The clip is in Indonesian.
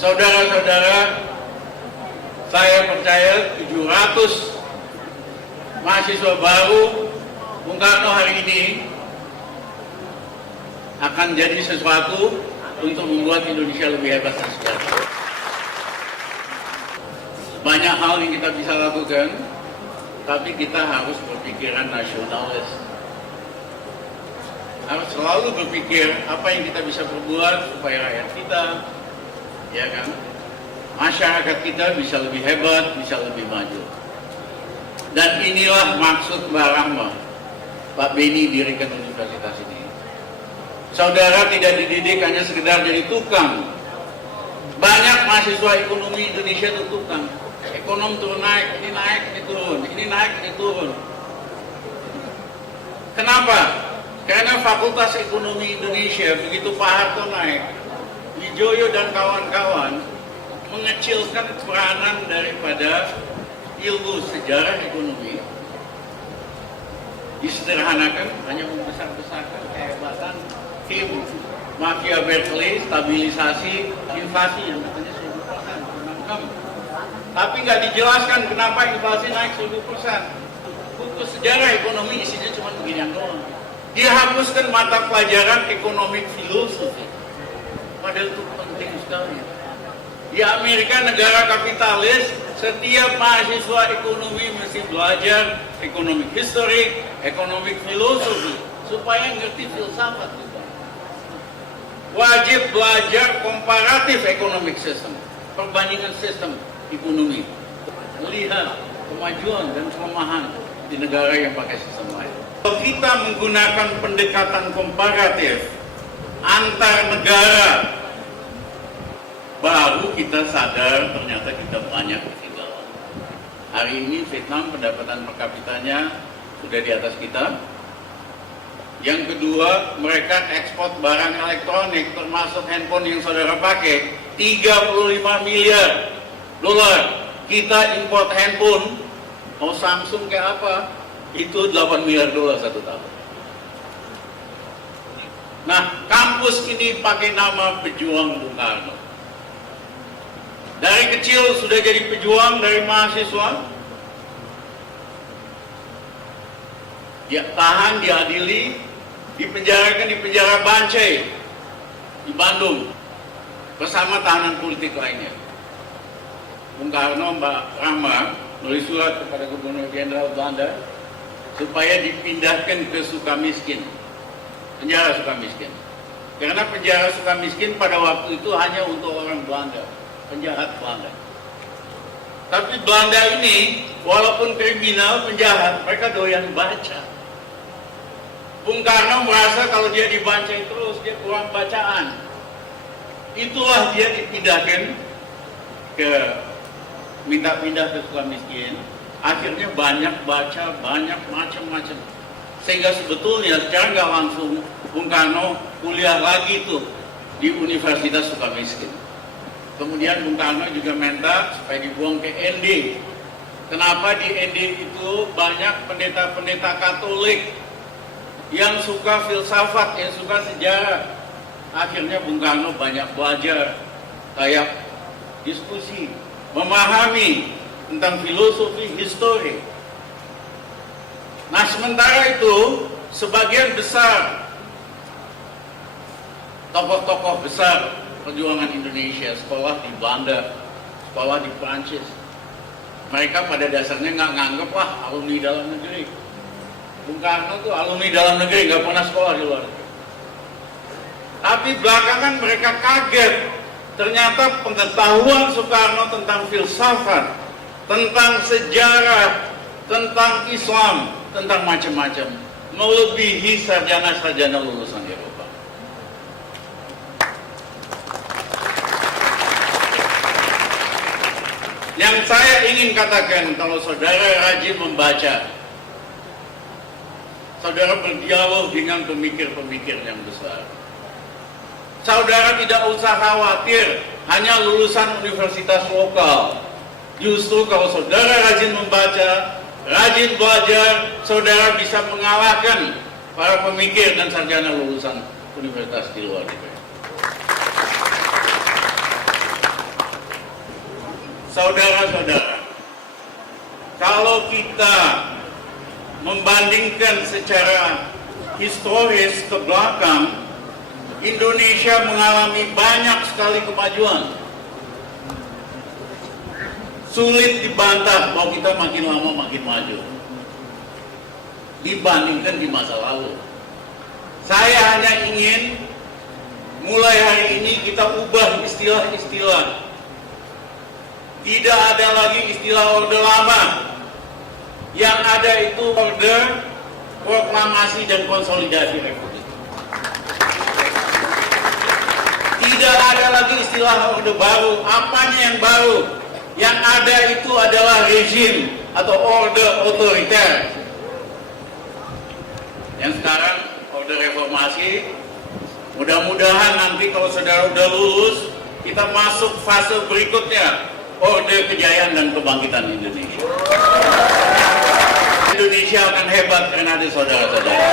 Saudara-saudara, saya percaya 700 mahasiswa baru Bung Karno hari ini akan jadi sesuatu untuk membuat Indonesia lebih hebat dan sejahtera. Banyak hal yang kita bisa lakukan, tapi kita harus berpikiran nasionalis. Harus selalu berpikir apa yang kita bisa berbuat supaya rakyat kita, ya kan, masyarakat kita bisa lebih hebat, bisa lebih maju. Dan inilah maksud Mbak Rahma, Pak Beni dirikan universitas ini. Saudara tidak dididik hanya sekedar jadi tukang. Banyak mahasiswa ekonomi Indonesia itu tukang. Ekonom turun naik, ini turun, ini naik, ini turun. Kenapa? Karena Fakultas Ekonomi Indonesia begitu Pak Harto naik, Wijoyo dan kawan-kawan mengecilkan peranan daripada ilmu sejarah ekonomi, disederhanakan, hanya membesar-besarkan kehebatan tim Machiavelli, stabilisasi inflasi yang katanya 1000%. Tapi nggak dijelaskan kenapa inflasi naik 1000%. Buku sejarah ekonomi isinya cuma beginian doang. Dihapuskan mata pelajaran ekonomi filosofi. Padahal itu penting sekali. Di Amerika, negara kapitalis, setiap mahasiswa ekonomi mesti belajar ekonomi history, ekonomi filosofi, supaya ngerti filsafat juga. Wajib belajar comparative economic system, perbandingan sistem ekonomi, melihat kemajuan dan kelemahan di negara yang pakai sistem lain. Kalau kita menggunakan pendekatan komparatif antar negara, baru kita sadar ternyata kita banyak ketinggalan. Hari ini Vietnam pendapatan per kapitanya sudah di atas kita. Yang kedua, mereka ekspor barang elektronik termasuk handphone yang saudara pakai 35 miliar dolar. Kita import handphone, mau Samsung kayak apa, itu 8 miliar dolar satu tahun. Nah, kampus ini pakai nama Pejuang Bung Karno. Dari kecil sudah jadi pejuang dari mahasiswa. Dia tahan, diadili, dipenjarakan di penjara Bancai di Bandung bersama tahanan politik lainnya. Bung Karno, Mbak Rahma menulis surat kepada Gubernur Jenderal Belanda supaya dipindahkan ke Sukamiskin, penjara Sukamiskin. Karena penjara Sukamiskin pada waktu itu hanya untuk orang Belanda, penjahat Belanda. Tapi Belanda ini walaupun kriminal, penjahat, mereka doyan baca. Bung Karno merasa kalau dia dibancai terus, dia kurang bacaan. Itulah dia dipindahkan ke, minta pindah ke Sukamiskin. Akhirnya banyak baca, banyak macam-macam. Sehingga sebetulnya secara nggak langsung Bung Karno kuliah lagi tuh di Universitas Sukamiskin. Kemudian Bung Karno juga minta supaya dibuang ke ND. Kenapa di ND itu banyak pendeta-pendeta Katolik yang suka filsafat, yang suka sejarah. Akhirnya Bung Karno banyak belajar, kayak diskusi, memahami tentang filosofi, histori. Nah, sementara itu sebagian besar tokoh-tokoh besar perjuangan Indonesia sekolah di Belanda, sekolah di Prancis. Mereka pada dasarnya nggak nganggep lah alumni dalam negeri. Bung Karno tuh alumni dalam negeri, nggak pernah sekolah di luar negeri. Tapi belakangan mereka kaget, ternyata pengetahuan Soekarno tentang filsafat, tentang sejarah, tentang Islam, tentang macam-macam, melebihi sarjana-sarjana lulusan Eropa. Yang saya ingin katakan, kalau saudara rajin membaca, saudara berdialog dengan pemikir-pemikir yang besar, saudara tidak usah khawatir hanya lulusan universitas lokal. Justru kalau saudara rajin membaca, rajin belajar, saudara bisa mengalahkan para pemikir dan sarjana lulusan universitas di luar negeri. Saudara-saudara, kalau kita membandingkan secara historis ke belakang, Indonesia mengalami banyak sekali kemajuan. Sulit dibantah bahwa kita makin lama makin maju dibandingkan di masa lalu. Saya hanya ingin mulai hari ini kita ubah istilah-istilah. Tidak ada lagi istilah Orde Lama. Yang ada itu Orde Proklamasi dan Konsolidasi Republik. Tidak ada lagi istilah Orde Baru. Apanya yang baru? Yang ada itu adalah rezim atau orde otoriter. Yang sekarang Orde Reformasi. Mudah-mudahan nanti kalau saudara udah lulus, kita masuk fase berikutnya, Orde Kejayaan dan Kebangkitan Indonesia. Indonesia akan hebat karena ada saudara-saudara.